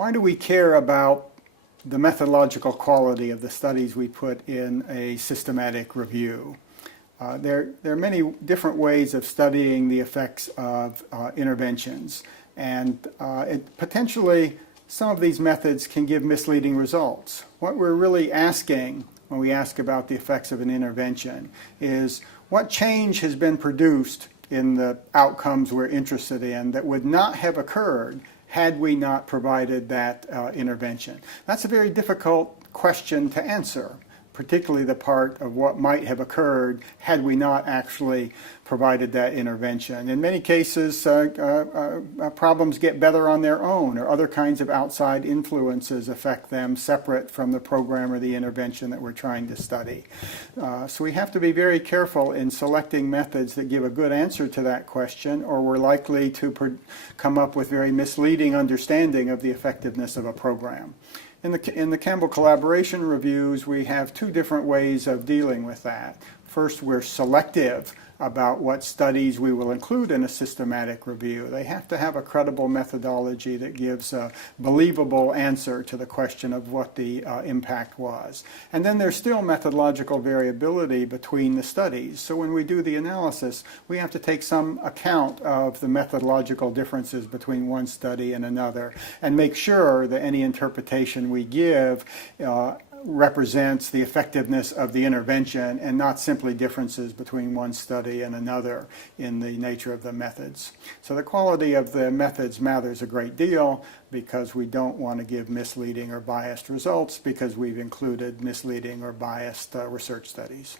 Why do we care about the methodological quality of the studies we put in a systematic review? There are many different ways of studying the effects of interventions, and potentially some of these methods can give misleading results. What we're really asking when we ask about the effects of an intervention is what change has been produced in the outcomes we're interested in that would not have occurred had we not provided that intervention. That's a very difficult question to answer, particularly the part of what might have occurred had we not actually provided that intervention. In many cases, problems get better on their own, or other kinds of outside influences affect them separate from the program or the intervention that we're trying to study. So we have to be very careful in selecting methods that give a good answer to that question, or we're likely to come up with very misleading understanding of the effectiveness of a program. In the Campbell collaboration reviews, we have two different ways of dealing with that. First, we're selective about what studies we will include in a systematic review. They have to have a credible methodology that gives a believable answer to the question of what the impact was. And then there's still methodological variability between the studies. So when we do the analysis, we have to take some account of the methodological differences between one study and another and make sure that any interpretation we give represents the effectiveness of the intervention and not simply differences between one study and another in the nature of the methods. So the quality of the methods matters a great deal because we don't want to give misleading or biased results because we've included misleading or biased research studies.